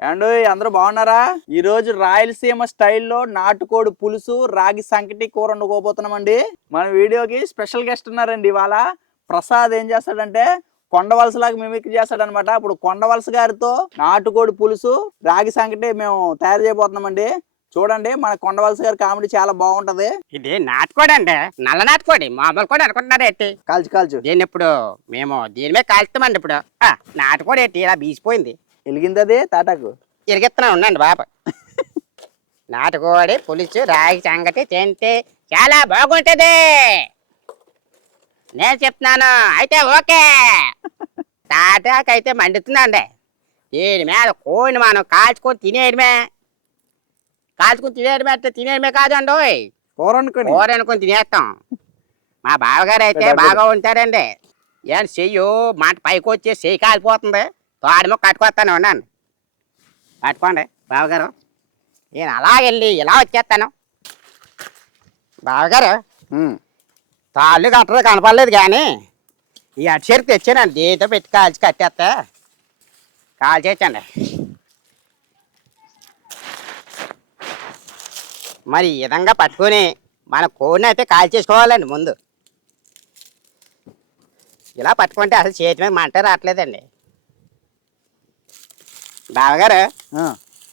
And అందరూ బాగున్నారా? ఈ రోజు రాయలసీమ స్టైల్లో నాటుకోడి పులుసు రాగి సంకటి కూర వండుకోబోతున్నామండి. మన వీడియోకి స్పెషల్ గెస్ట్ ఉన్నారండి ఇవాళ. ప్రసాద్ ఏం చేస్తాడంటే కొండవలస లాగా మిమిక్రీ చేస్తాడనమాట. ఇప్పుడు కొండవలస గారితో నాటుకోడి పులుసు రాగి సంకటి మేము తయారు చేయబోతున్నామండి. చూడండి మన కొండవలస గారి కామెడీ చాలా బాగుంటది. ఇది నాటుకోడి అండి. నల్ల నాటుకోడి మామూలు కూడా అనుకుంటున్నారు ఏంటి? కాల్చు కాల్చు. దీన్ని ఇప్పుడు మేము దీని మీద కాల్స్తామండి ఇప్పుడు. ఆ, నాటుకోడి ఏంటి? ఇలా బీసిపోయింది. వెలిగింది అది తాటాకు. ఇరిగిస్తున్నా ఉండండి బాబు. నాటుకోడి పులుసు రాగి సంగటి తింటే చాలా బాగుంటది. నేను చెప్తున్నాను అయితే ఓకే. తాటాకైతే మండుతుందండి. దీని మీద కోడిని మనం కాల్చుకొని తినేయడమే. కాల్చుకొని తినేయడమే అంటే తినేయడమే కాదండి కూర అనుకోని కూర అనుకుని తినేస్తాం. మా బావగారు అయితే బాగా ఉంటారండి. ఏం చెయ్యు మాట పైకి వచ్చి చెయ్యి కాలిపోతుంది. తోడమో కట్టుకొస్తాను ఉన్నాను. కట్టుకోండి బావగారు. నేను అలా వెళ్ళి ఇలా వచ్చేస్తాను. బావగారు తాళ్ళు కట్టరు కనపడలేదు కానీ ఈ అటు తెచ్చానండి దీంతో పెట్టి కాల్చి కట్టేస్తా కాల్చేచ్చండి మరి ఈ విధంగా పట్టుకొని మన కోడిని అయితే కాల్చేసుకోవాలండి ముందు. ఇలా పట్టుకుంటే అసలు చేతి మీద మంట రావట్లేదండి. బావగారు ఆ.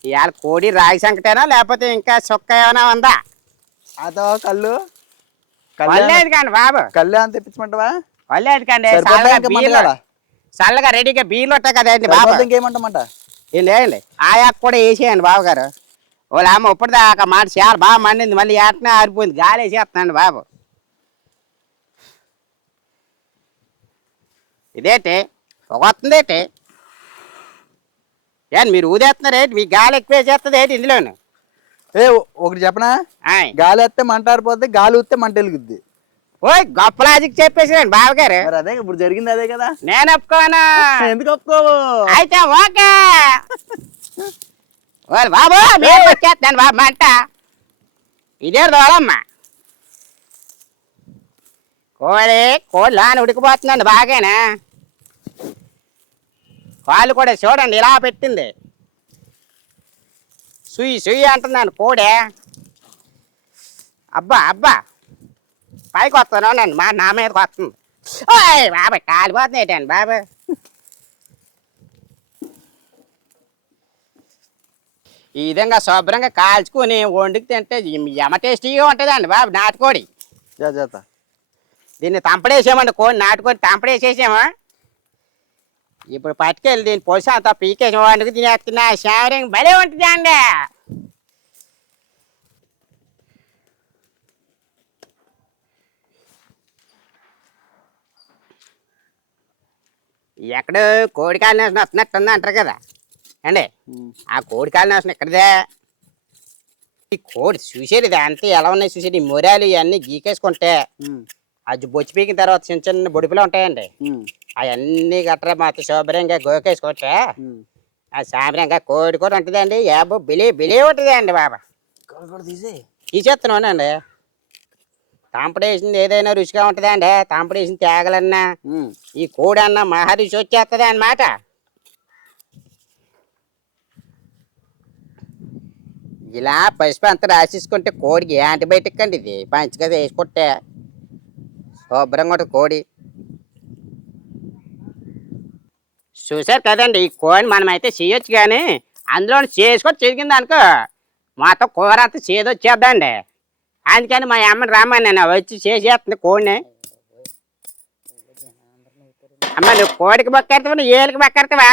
ఇవాళ కోడి రాగి సంకటేనా లేకపోతే ఇంకా సుక్క ఏమైనా ఉందా? అదో కళ్ళు. కళ్ళు కానీ బాబు? కళ్ళు అని తెప్పించమంటావా కండి సరిపోద్దా చల్లగా రెడీగా బీర్లు ఉంటాయి కదండి బాబు? ఇంకేమంటామంట ఏం లేదండి ఆయాకు కూడా వేసేయండి బాబు గారు వాళ్ళ అమ్మ ఇప్పుడు దాకా మాట చాలా బాగా మండింది. మళ్ళీ ఏటనే ఆరిపోయింది. గాలి వేసేస్తున్నాండి బాబు. ఇదేంటి? పొగ ఏంటి మీరు ఊదేస్తున్నారేంటి మీ గాలి ఎక్కువ వేసేస్తుంది ఏంటి ఇందులోను? ఏ ఒకటి చెప్పనా? ఆయ్. గాలి వేస్తే మంట ఆరిపోద్ది గాలి ఊస్తే మంట వెలుగుద్ది. ఓయ్ గొప్ప లాజిక్ చెప్పేసారండి బావగారు. మరి అదే ఇప్పుడు జరిగింది అదే కదా. నేను ఒప్పుకోను. ఎందుకు ఒప్పుకోవు? అయితే ఓకే. ఓయ్ బాబు నేను వచ్చేస్తాను బాబు మంట. ఇదే దోళమ్మ కోడి కోడి లాని ఉడికిపోతుందండి బాగానే. కాళ్ళు కూడా చూడండి ఇలా పెట్టింది. సుయ్యి సుయ్యి అంటున్నాను కోడే అబ్బా అబ్బా. పైకి వస్తాను నన్ను మా నా మీదకి వస్తుంది. ఓయ్ బాబాయ్ కాలిపోతుంది ఏంటండి బాబు? ఈ విధంగా శుభ్రంగా కాల్చుకొని వండుకు తింటే ఎమ టేస్టీగా ఉంటుందండి బాబు నాటుకోడి. దీన్ని తంపడేసామండి కోడి నాటుకోడి తంపడేసేసామా ఇప్పుడు పట్టుకెళ్ళి దీన్ని పొలుసు అంతా పీకేసి వండుకు తినేస్తున్నా శావరింగ్ భలే ఉంటుంది అండి. ఎక్కడ కోడికాయలు నేసిన వస్తున్నట్టుంది అంటారు కదా. అండి ఆ కోడి కాలు నాశనం ఎక్కడిదే? ఈ కోడి చూసేది అంతే ఎలా ఉన్నాయి చూసేది? మొరాలు ఇవన్నీ గీకేసుకుంటే అది బొచ్చి పీకిన తర్వాత చిన్న చిన్న బొడిపులు ఉంటాయండి. అవన్నీ గట్రా మాత్రం శుభ్రంగా గోకేసుకుంటే ఆ సాంబ్రంగా కోడి కూడా ఉంటుందండి యాబో బిలి బిలి ఉంటుందండి బాబా. తీసే? తీసేస్తున్నానండి తాంపడేసింది ఏదైనా రుచిగా ఉంటుందండి తాంపడేసిన తేగలన్నా ఈ కోడి అన్న మహా రుచి వచ్చేస్తుంది అన్నమాట ఇలా పసుపు అంతా రాసేసుకుంటే కోడికి యాంటీబయాటిక్ అండి ఇది మంచిగా వేసుకుంటే. శుభ్రంగా కోడి. చూసారు కదండి ఈ కోడిని మనం అయితే చేయొచ్చు కానీ అందులో చేసుకొని చెరిగింది అనుకో మొత్తం కూర అంతా చేదొచ్చేద్దండి అందుకని మా అమ్మని రమ్మని నేను వచ్చి చేసేస్తుంది కోడిని. అమ్మ నువ్వు కోడికి బొక్కెడతావు నువ్వు ఏలికి బొక్కెడతావా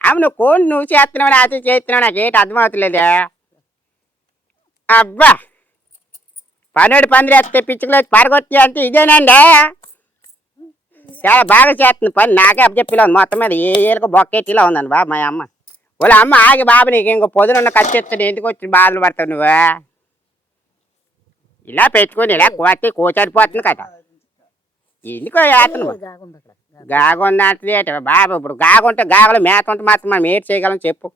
అమ్మ నువ్వు కోడి నువ్వు చేస్తున్నావు అది చేస్తున్నావు నాకు ఏంటి అర్థమవుతలేదే అబ్బా! పన్నెండు పందిరి వేస్తే పిచ్చుకలు పరగొట్టి అంటే ఇదేనండి? చాలా బాగా చేస్తుంది పని. నాకే అప్పచెప్పిలా ఉంది. మొత్తం మీద ఏ ఏళ్ళకి బొక్కెట్టిలా ఉందండి బాబు మా అమ్మ. వాళ్ళ అమ్మ ఆగి బాబు నీకు ఇంకో పొద్దున ఖర్చు ఎత్తాడు ఎందుకు వచ్చి బాధలు పడతావు నువ్వు? ఇలా పెట్టుకొని ఇలా కోతి కూచడిపోతుంది కదా. ఎందుకో వేతను గాగుందంటే బాబు? ఇప్పుడు గాగుంటే గాగలు మేత ఉంటే మాత్రం మనం ఏం చేయగలం చెప్పు.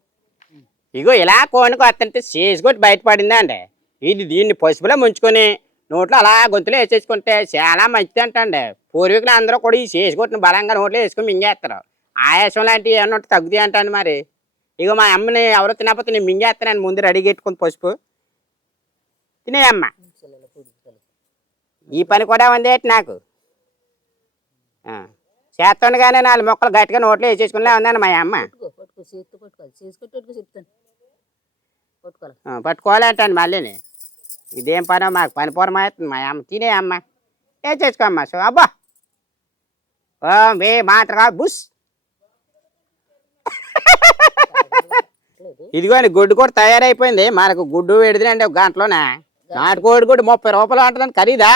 ఇగో ఇలా కోనుకు వస్తుంటే చేసుకొని బయటపడిందండి. ఇది దీన్ని పసుపులో ముంచుకొని నోట్లో అలా గొంతులో వేసేసుకుంటే చాలా మంచిది అంటండి. పూర్వీకులు అందరూ కూడా ఈ చేసుకొట్టిన బలంగా నోట్లో వేసుకొని మింగేస్తారు. ఆయాసం లాంటివి ఏమన్నా ఉంటే తగ్గుతాయి అంటాను మరి. ఇగో మా అమ్మని ఎవరో తినకపోతే నేను మింగేస్తాను ముందు రెడీ పెట్టుకుని పసుపు. తినేయమ్మ. ఈ పని కూడా ఉంది ఏంటి నాకు? చేస్తుండగానే నాలుగు మొక్కలు గట్టిగా నోట్లో వేసేసుకునే ఉందండి మా అమ్మ. పట్టుకోవాలంటాను మళ్ళీ ఇదేం పనో మాకు పని పూర్వం అవుతుంది మా అమ్మ తినే అమ్మ. ఏ చేసుకోమ్మా సో అబ్బా. ఓ మే మాత్రగా బుస్. ఇదిగోండి గుడ్డు కూడా తయారైపోయింది. మనకు గుడ్డు పెడితే ఒక గంటలోనే. నాటుకోడి కూడా ముప్పై రూపాయలు ఉంటుందని ఖరీదా?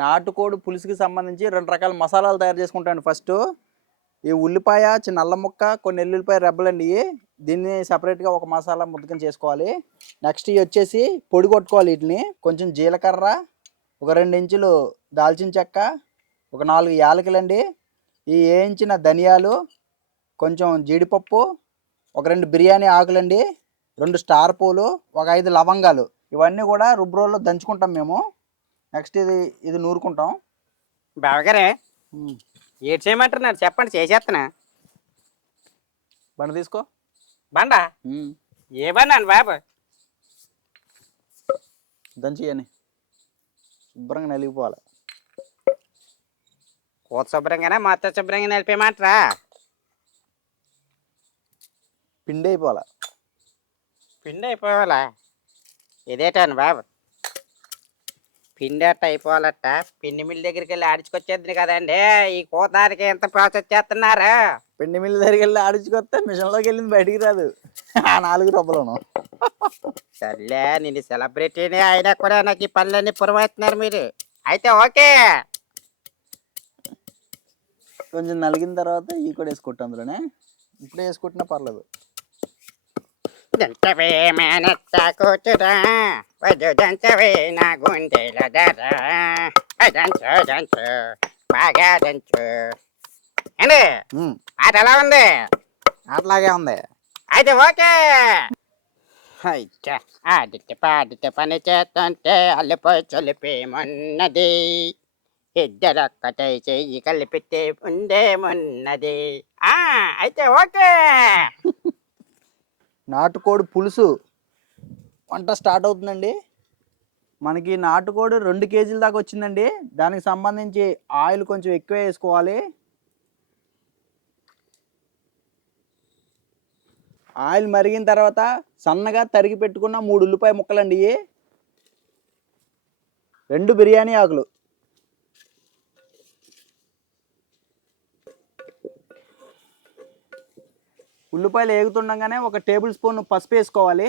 నాటుకోడి పులుసుకి సంబంధించి రెండు రకాల మసాలాలు తయారు చేసుకుంటాను ఫస్ట్. ఈ ఉల్లిపాయ చిన్న అల్లం ముక్క కొన్ని ఎల్లుల్లిపాయ రెబ్బలండి దీన్ని సపరేట్గా ఒక మసాలా ముద్దకం చేసుకోవాలి. నెక్స్ట్ ఇవి వచ్చేసి పొడి కొట్టుకోవాలి వీటిని. కొంచెం జీలకర్ర ఒక రెండు ఇంచులు దాల్చిన చెక్క ఒక నాలుగు యాలకులండి ఈ వేయించిన ధనియాలు కొంచెం జీడిపప్పు ఒక రెండు బిర్యానీ ఆకులండి రెండు స్టార్ పూలు ఒక ఐదు లవంగాలు. ఇవన్నీ కూడా రుబ్రోల్లో దంచుకుంటాం మేము. నెక్స్ట్ ఇది ఇది నూరుకుంటాం. బావగారే. ఏడు చేయమంటున్నారు. చెప్పండి చేసేస్తున్నా. బండ తీసుకో. బండా? ఉమ్. ఏ బండి బాబు? దంచి అని శుభ్రంగా నలిగిపోవాలి. కూత శుభ్రంగానే మొత్తం శుభ్రంగా నిలిపేయమంటారా? పిండి అయిపోవాలి. పిండి అయిపోవాలా? ఇదేటాను బాబు? పిండి అట్ట అయిపోవాలట. పిండి మిల్ దగ్గరికి వెళ్ళి ఆడించుకొచ్చేద్ది కదండి ఈ కూతానికి ఎంత ప్రాసెస్ చేస్తున్నారా పిండి మిల్లి దగ్గరికి వెళ్ళి ఆడించుకొస్తే మిషన్లోకి వెళ్ళింది బయటికి రాదు. ఆ నాలుగు రబ్బలోను సర్లే నేను సెలబ్రిటీని అయినా కూడా నాకు ఈ పనులన్నీ పురమాయిస్తున్నారు మీరు. అయితే ఓకే. కొంచెం నలిగిన తర్వాత ఈ కూడా వేసుకుంటాం అందులోనే. ఇప్పుడే వేసుకుంటున్నా పర్లేదు. దంచవే మేనత్త కూతురా వద్దు దంచవే నా గుండెల ధర. దంచు దంచు బాగా దంచు ఏంటి ఉమ్. ఆట ఎలా ఉంది? అట్లాగే ఉంది. అయితే ఓకే. అయితే ఆడితే పాడితే పని చేస్తుంటే అల్లిపోయి చొలిపేమన్నది ఇద్దరొక్కటై చెయ్యి కలిపితే ఉందేమున్నది ఆ అయితే ఓకే. నాటుకోడి పులుసు. వంట స్టార్ట్ అవుతుందండి. మనకి నాటుకోడి రెండు కేజీల దాకా వచ్చిందండి. దానికి సంబంధించి ఆయిల్ కొంచెం ఎక్కువ వేసుకోవాలి. ఆయిల్ మరిగిన తర్వాత సన్నగా తరిగి పెట్టుకున్న మూడు ఉల్లిపాయ ముక్కలండి రెండు బిర్యానీ ఆకులు. ఉల్లిపాయలు వేగుతుండగానే ఒక టేబుల్ స్పూన్ పసుపు వేసుకోవాలి.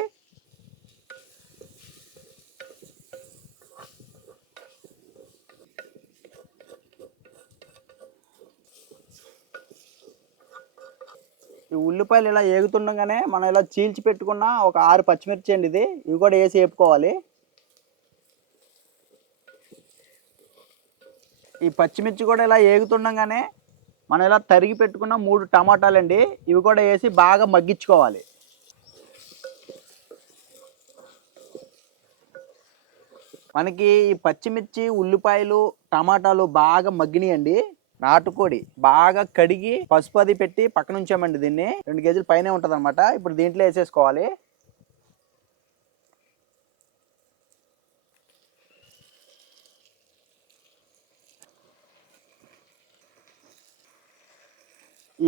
ఈ ఉల్లిపాయలు ఇలా ఏగుతుండగానే మనం ఇలా చీల్చి పెట్టుకున్న ఒక ఆరు పచ్చిమిర్చి అండి ఇది. ఇవి కూడా వేసి వేపుకోవాలి. ఈ పచ్చిమిర్చి కూడా ఇలా ఏగుతుండగానే మనం ఇలా తరిగి పెట్టుకున్న మూడు టమాటాలండి ఇవి కూడా వేసి బాగా మగ్గించుకోవాలి. మనకి ఈ పచ్చిమిర్చి ఉల్లిపాయలు టమాటాలు బాగా మగ్గినాయండి. నాటుకోడి బాగా కడిగి పసుపు అది పెట్టి పక్కన ఉంచామండి దీన్ని. రెండు కేజీలు పైనే ఉంటుంది ఇప్పుడు దీంట్లో వేసేసుకోవాలి.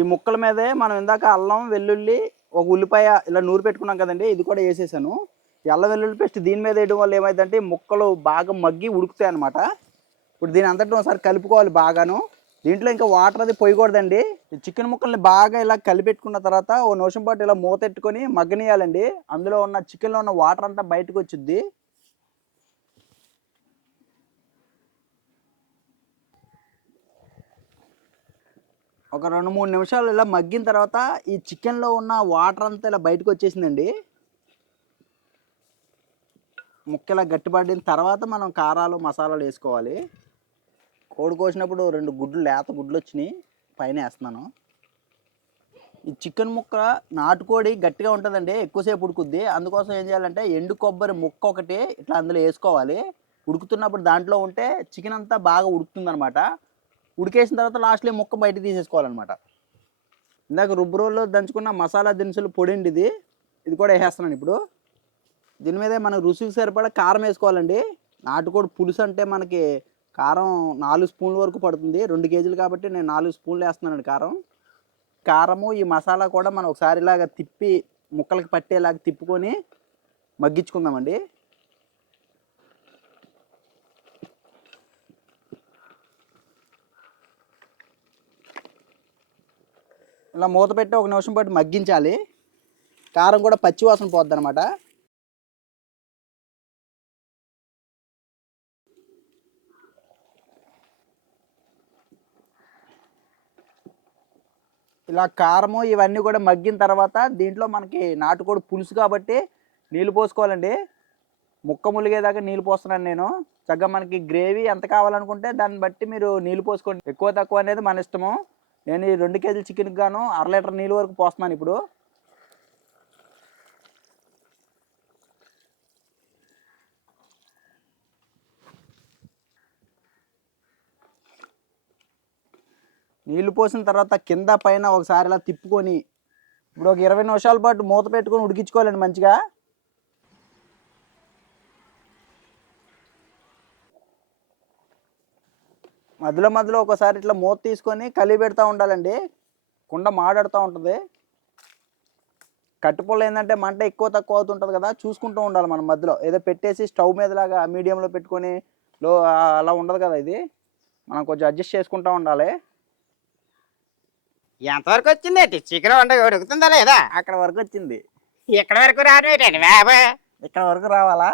ఈ ముక్కల మీదే మనం ఇందాక అల్లం వెల్లుల్లి ఒక ఉల్లిపాయ ఇలా నూరు పెట్టుకున్నాం కదండి ఇది కూడా వేసేసాను. ఎల్ల వెల్లుల్లి పేస్ట్ దీని మీద వేయడం వల్ల ఏమైందంటే ముక్కలు బాగా మగ్గి ఉడుకుతాయి అనమాట ఇప్పుడు దీని అంతటి ఒకసారి కలుపుకోవాలి బాగాను. దీంట్లో ఇంకా వాటర్ అది పోయకూడదండి. చికెన్ ముక్కల్ని బాగా ఇలా కలిపెట్టుకున్న తర్వాత ఓ నిమిషం పాటు ఇలా మూతెట్టుకొని మగ్గనియాలండి అందులో ఉన్న చికెన్లో ఉన్న వాటర్ అంతా బయటకు వచ్చింది ఒక రెండు మూడు నిమిషాలు ఇలా మగ్గిన తర్వాత ఈ చికెన్లో ఉన్న వాటర్ అంతా ఇలా బయటకు వచ్చేసిందండి. ముక్కలా గట్టిపడిన తర్వాత మనం కారాలు మసాలాలు వేసుకోవాలి. కోడి కోసినప్పుడు రెండు గుడ్లు లేత గుడ్లు వచ్చినాయి. పైన వేస్తున్నాను. ఈ చికెన్ ముక్క నాటుకోడి గట్టిగా ఉంటుందండి ఎక్కువసేపు ఉడుకుద్ది. అందుకోసం ఏం చేయాలంటే ఎండు కొబ్బరి ముక్క ఒకటి ఇట్లా అందులో వేసుకోవాలి. ఉడుకుతున్నప్పుడు దాంట్లో ఉంటే చికెన్ అంతా బాగా ఉడుకుతుంది ఉడికేసిన తర్వాత లాస్ట్లో ముక్క బయట తీసేసుకోవాలన్నమాట. ఇందాక రుబ్బురోల్లో దంచుకున్న మసాలా దినుసులు పొడిండి ఇది ఇది కూడా వేసేస్తున్నాను ఇప్పుడు. దీని మీద మనం రుచికి సరిపడా కారం వేసుకోవాలండి. నాటుకోడి పులుసు అంటే మనకి కారం నాలుగు స్పూన్ల వరకు పడుతుంది. రెండు కేజీలు కాబట్టి నేను నాలుగు స్పూన్లు వేస్తున్నానండి కారం. కారము ఈ మసాలా కూడా మనం ఒకసారి ఇలాగ తిప్పి ముక్కలకి పట్టేలాగా తిప్పుకొని మగ్గించుకుందామండి. ఇలా మూత పెట్టి ఒక నిమిషం పాటు మగ్గించాలి. కారం కూడా పచ్చి వాసన పోద్ది అనమాట ఇలా కారము ఇవన్నీ కూడా మగ్గిన తర్వాత దీంట్లో మనకి నాటుకోడి పులుసు కాబట్టి నీళ్ళు పోసుకోవాలండి. ముక్క ములిగేదాకా నీళ్ళు పోస్తున్నాను నేను. చక్కగా మనకి గ్రేవీ ఎంత కావాలనుకుంటే దాన్ని బట్టి మీరు నీళ్ళు పోసుకోండి. ఎక్కువ తక్కువ అనేది మన ఇష్టము. నేను ఈ రెండు కేజీలు చికెన్కి గాను అర లీటర్ నీళ్ళు వరకు పోస్తున్నాను ఇప్పుడు. నీళ్ళు పోసిన తర్వాత కింద పైన ఒకసారి ఇలా తిప్పుకొని ఇప్పుడు ఒక ఇరవై నిమిషాల పాటు మూత పెట్టుకొని ఉడికించుకోవాలండి మంచిగా. మధ్యలో మధ్యలో ఒకసారి ఇట్లా మూత తీసుకొని కలిగి పెడతా ఉండాలండి. కుండ మాడాడుతూ ఉంటుంది. కట్టుపుల్ల ఏంటంటే మంట ఎక్కువ తక్కువ అవుతుంటుంది కదా చూసుకుంటూ ఉండాలి మనం మధ్యలో. ఏదో పెట్టేసి స్టవ్ మీద లాగా మీడియంలో పెట్టుకొని లో అలా ఉండదు కదా ఇది. మనం కొంచెం అడ్జస్ట్ చేసుకుంటూ ఉండాలి. ఎంతవరకు వచ్చింది? చికెన్ వంట ఉడుకుతుందా లేదా? అక్కడ వరకు వచ్చింది. ఇక్కడ వరకు బాబా? ఇక్కడ వరకు రావాలా?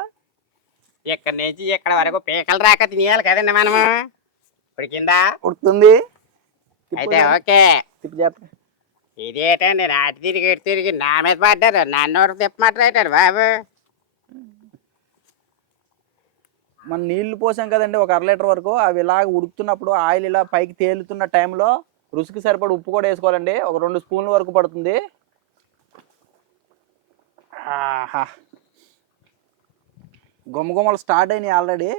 ఇక్కడ నుంచి ఇక్కడ వరకు పీకలు రాక తినేయాలి కదండి మనము. ఉడికిందా? ఉడుకుతుంది. అయితే ఓకే. తిప్పి ఇదేటండి నాటి తిరిగి ఇటు తిరిగి నా మీద పడ్డారు. నన్ను ఒకటి తిప్పమంటారు బాబు. మనం నీళ్ళు పోసాం కదండి ఒక అర లీటర్ వరకు. అవి ఇలాగ ఉడుకుతున్నప్పుడు ఆయిల్ ఇలా పైకి తేలుతున్న టైంలో రుచికి సరిపడ ఉప్పు కూడా వేసుకోవాలండి. ఒక రెండు స్పూన్ల వరకు పడుతుంది. ఆహా. గుమ్మగుమ్మలు స్టార్ట్ అయినాయి ఆల్రెడీ.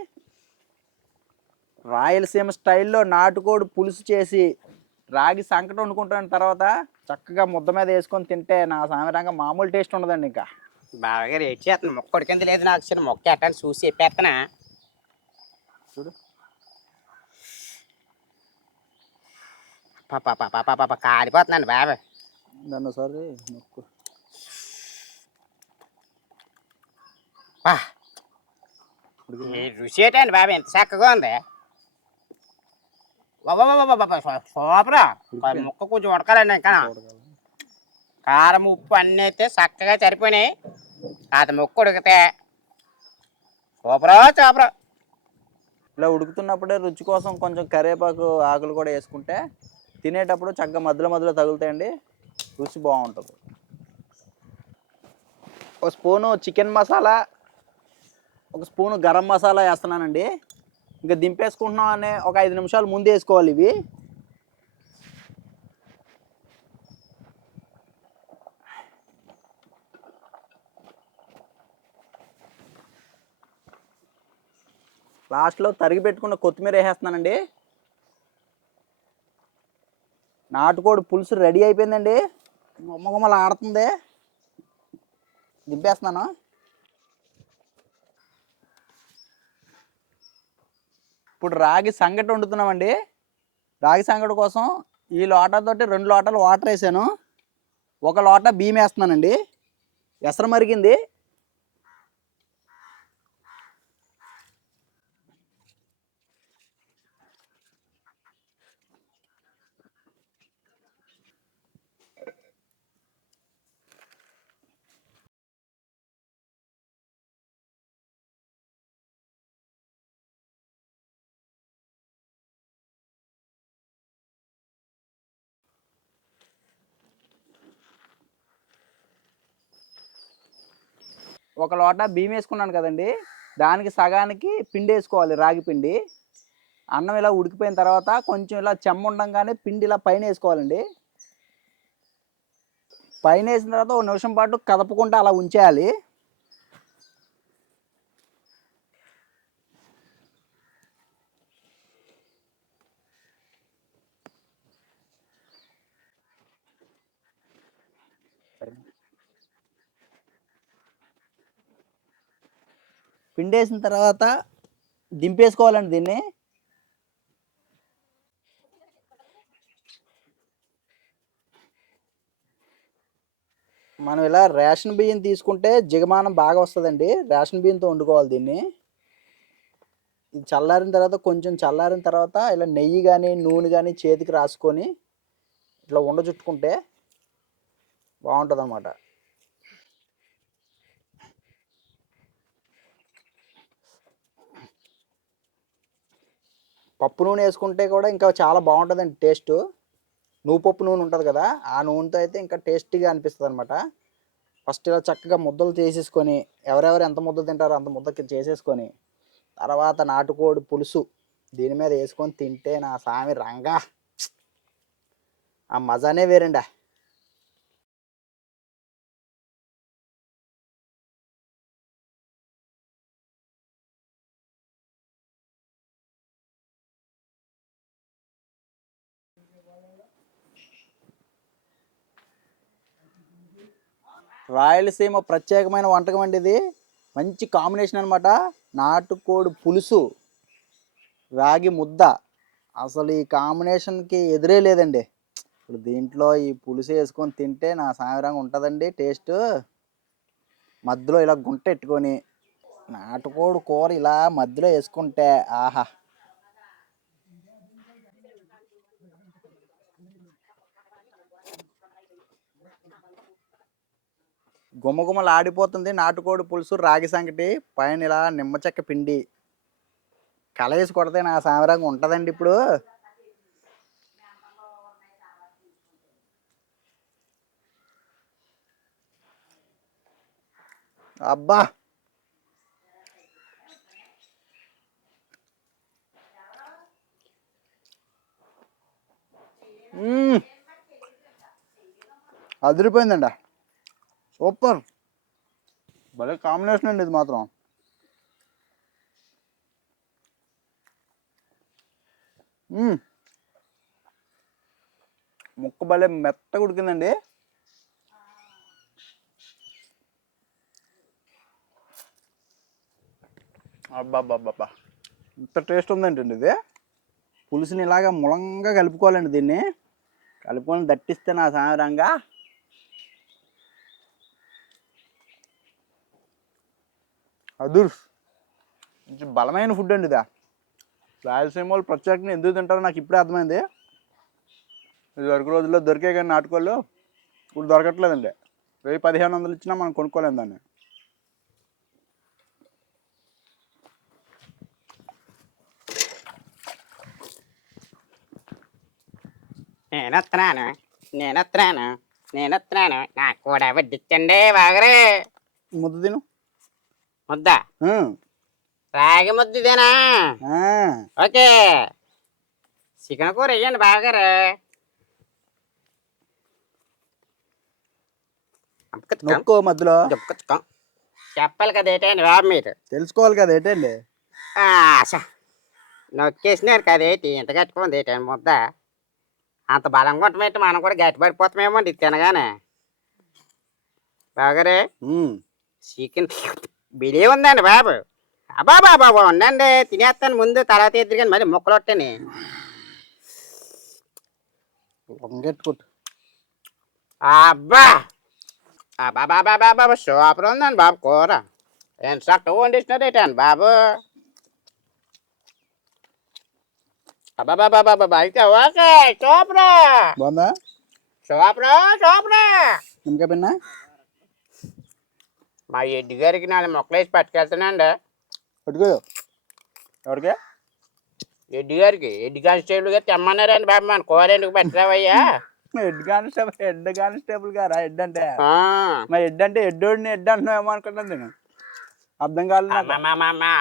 రాయలసీమ స్టైల్లో నాటుకోడి పులుసు చేసి రాగి సంకట వండుకుంటున్న తర్వాత చక్కగా ముద్ద మీద వేసుకొని తింటే నా సామెరంగా మామూలు టేస్ట్ ఉండదండి ఇంకా. బాగా రేట్ చేస్తాను మొక్క ఉడికింది లేదు నాకు. చిన్న మొక్క ఎట్టని చూసి చెప్పేస్తానా చూడు. పాప పాప పాప కాలిపోతున్నాను బాబు. నొక్కు పా. ఈ రుచి ఏంటండి బాబు? ఎంత చక్కగా ఉంది. సూపరా ముక్క కొంచెం ఉడకాలండి ఇంకా కారం ఉప్పు అన్నీ అయితే చక్కగా సరిపోయినాయి అది ముక్క ఉడికితే సూపరా సూపరా ఇలా ఉడుకుతున్నప్పుడే రుచి కోసం కొంచెం కరివేపాకు ఆకులు కూడా వేసుకుంటే తినేటప్పుడు చక్కగా మధ్యలో మధ్యలో తగులుతాయండి. రుచి బాగుంటుంది. ఒక స్పూను చికెన్ మసాలా ఒక స్పూను గరం మసాలా వేస్తున్నానండి. ఇంకా దింపేసుకుంటున్నాం అనే ఒక ఐదు నిమిషాలు ముందు వేసుకోవాలి ఇవి. లాస్ట్లో తరిగి పెట్టుకున్న కొత్తిమీర వేసేస్తున్నానండి. నాటుకోడి పులుసు రెడీ అయిపోయిందండి. గుమ్మ గుమ్మలు ఆడుతుంది దింపేస్తున్నాను. ఇప్పుడు రాగి సంగటి వండుతున్నామండి. రాగి సంగటి కోసం ఈ లోటాతోటి రెండు లోటాలు వాటర్ వేసాను. ఒక లోట బియ్యం వేస్తున్నానండి ఎసరు మరిగింది. ఒక లోట బియ్యం వేసుకున్నాను కదండి. దానికి సగానికి పిండి వేసుకోవాలి రాగి పిండి. అన్నం ఇలా ఉడికిపోయిన తర్వాత కొంచెం ఇలా చెమ్మ ఉండంగానే పిండి ఇలా పైన వేసుకోవాలండి. పైన వేసిన తర్వాత ఒక నిమిషం పాటు కదపకుండా అలా ఉంచేయాలి. పిండేసిన తర్వాత దింపేసుకోవాలండి దీన్ని. మనం ఇలా రేషన్ బియ్యం తీసుకుంటే జిగమానం బాగా వస్తుందండి. రేషన్ బియ్యంతో వండుకోవాలి దీన్ని. ఇది చల్లారిన తర్వాత కొంచెం చల్లారిన తర్వాత ఇలా నెయ్యి కానీ నూనె కానీ చేతికి రాసుకొని ఇట్లా ఉండ చుట్టుకుంటే బాగుంటుంది అన్నమాట పప్పు నూనె వేసుకుంటే కూడా ఇంకా చాలా బాగుంటుందండి టేస్ట్. నువ్వు పప్పు నూనె ఉంటుంది కదా ఆ నూనెతో అయితే ఇంకా టేస్టీగా అనిపిస్తుంది అనమాట ఫస్ట్ ఇలా చక్కగా ముద్దలు చేసేసుకొని ఎవరెవరు ఎంత ముద్ద తింటారో అంత ముద్ద చేసేసుకొని తర్వాత నాటుకోడి పులుసు దీని మీద వేసుకొని తింటే నా సామి రంగా. ఆ మజానే వేరండా. రాయలసీమ ప్రత్యేకమైన వంటకం అండి ఇది. మంచి కాంబినేషన్ అనమాట నాటుకోడి పులుసు రాగి ముద్ద. అసలు ఈ కాంబినేషన్కి ఎదురే లేదండి. ఇప్పుడు దీంట్లో ఈ పులుసు వేసుకొని తింటే నా సాయంత్రంగా ఉంటుందండి టేస్ట్. మధ్యలో ఇలా గుంట పెట్టుకొని నాటుకోడి కూర ఇలా మధ్యలో వేసుకుంటే ఆహా! గుమ్మగుమ్మలు ఆడిపోతుంది నాటుకోడి పులుసు రాగి సంగటి పైన ఇలా నిమ్మ చెక్క పిండి. కలవేసి కొడితే నా సామరంగా ఉంటుందండి ఇప్పుడు. అబ్బా! అదిరిపోయిందండి సూపర్. భలే కాంబినేషన్ అండి ఇది మాత్రం. ముక్క భలే మెత్త ఉడికిందండి. అబ్బాబ్బాబ్బా ఇంత టేస్ట్ ఉందండి ఇది. పులుసుని ఇలాగా ములంగా కలుపుకోవాలండి దీన్ని. కలుపుకొని దట్టిస్తే నా సాయంగా అదుర్ బలమైన ఫుడ్ అండి ఇదా. రాయలసీమ వాళ్ళు ప్రత్యేకంగా ఎందుకు తింటారో నాకు ఇప్పుడే అర్థమైంది. ఇది వరకు రోజుల్లో దొరికే కానీ నాటుకోళ్ళు ఇప్పుడు దొరకట్లేదండి. వెయ్యి పదిహేను వందలు ఇచ్చినా మనం కొనుక్కోలేము దాన్ని. నేను వస్తున్నాను నేను వస్తున్నాను నేను వస్తున్నాను నాకు కూడా వడ్డించండి బాగరే. ముద్ద తిను. ముద్ద. రాగి ముద్దదేనా ఆ. ఓకే. చికెన్ కూర వేయండి బాగారు నొక్కో మధ్యలో. చెప్పాలి కదా ఏంటండి బాబు మీరు. తెలుసుకోవాలి కదా ఏంటండి? నొక్కేసినారు కదా ఏంటి? ఇంత కట్టుకుంది ఏంటండి ముద్ద? అంత బలంగా ఉంటామేంటి మనం కూడా గట్టిపడిపోతామేమో ఇది తినగానే. బాగారే. చికెన్ బిలే ఉందండి బాబు అబ్బా బాబా ఉండండి తినేస్తాను ముందు తర్వాత ఎదురు కానీ మరి ముక్కలు వట్టని వంగెట్టుకుంటు అబ్బా అబ్బా బాబా బాబా బాబా సూపర్ ఉందండి బాబు కూర ఏం చక్కగా వండిస్తున్నారు ఏంటండి బాబు అబ్బా బాబా బాబా బాబా అయితే ఓకే సూపరా బాగుందా సూపరా సూపరా నిమ్మకాయ పిన్న మా ఎడ్డి గారికి నాలుగు మొక్కలు వేసి పట్టుకెళ్తానండి పట్టుకో ఎవరికే? ఎడ్డి గారికి? ఎడ్డి కానిస్టేబుల్ గారు తెమ్మన్నారండి బాబు? మన కూర ఎందుకు పెట్టరావయ్యా హెడ్ కానిస్టేబుల్ హెడ్ కానిస్టేబుల్ గారా హెడ్ అంటే? మరి హెడ్ అంటే హెడ్డోడిని హెడ్ అంటున్నావేమో అనుకుంటాను నేను. అర్థం కాలేదు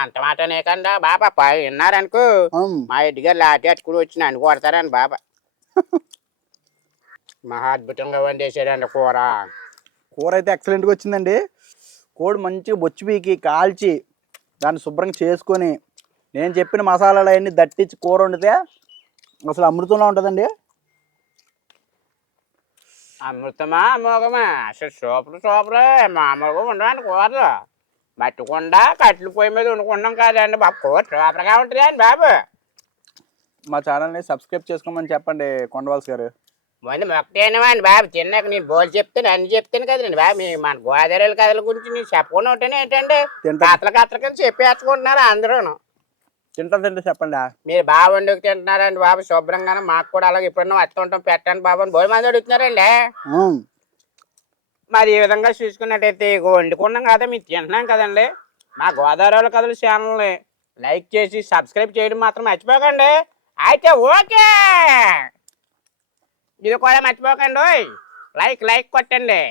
అంత మాట నీకందా బాబా విన్నారనుకో. మా ఇంటి గారు లాటి అట్టుకుని వచ్చి నన్ను కొడతారని బాబా. మహా అద్భుతంగా వండేసాడండి కూర. కూర అయితే ఎక్సలెంట్గా వచ్చిందండి. కోడి మంచిగా బొచ్చి పీకి కాల్చి దాన్ని శుభ్రంగా చేసుకొని నేను చెప్పిన మసాలాలు అవన్నీ దట్టించి కూర వండితే అసలు అమృతంలో ఉంటుందండి? అమృతమా అమోగమా అసలు సూపర్ సూపర్. మామూలుగా ఉండడానికి కూరలు. మట్టుకుండా కట్లు పొయ్యి మీద వండుకుంటాం కాదండి బాబు. కూర సూపర్గా ఉంటుంది అండి బాబు. మా ఛానల్ని సబ్స్క్రైబ్ చేసుకోమని చెప్పండి కొండవాల్స్ గారు. ముందు మొక్కటేనవాండి బాబు. తిన్నాక నేను బోల్ చెప్తాను అన్ని చెప్తాను కదండి బాబు. మీ మన గోదావరి కథల గురించి నేను చెప్పకుండా ఉంటాను ఏంటండి? తింటా. కథల కథల కింద చెప్పేసుకుంటున్నారు అందరూను. తింటా తింటే చెప్పండి. మీరు బాగా వండుకు తింటున్నారండి బాబు. శుభ్రంగానే మాకు కూడా అలాగే ఎప్పుడన్నా వస్తుంటాం పెట్టండి బాబు అని భోజనం మంది అడుగుతున్నారండి. మరి ఈ విధంగా చూసుకున్నట్టయితే వండుకున్నాం కదా మీరు తింటున్నాం కదండి. మా గోదావరి కథల ఛానల్ని లైక్ చేసి సబ్స్క్రైబ్ చేయడం మాత్రం మర్చిపోకండి. అయితే ఓకే! ఇది కూడా మర్చిపోకండి లైక్ లైక్ కొట్టండి.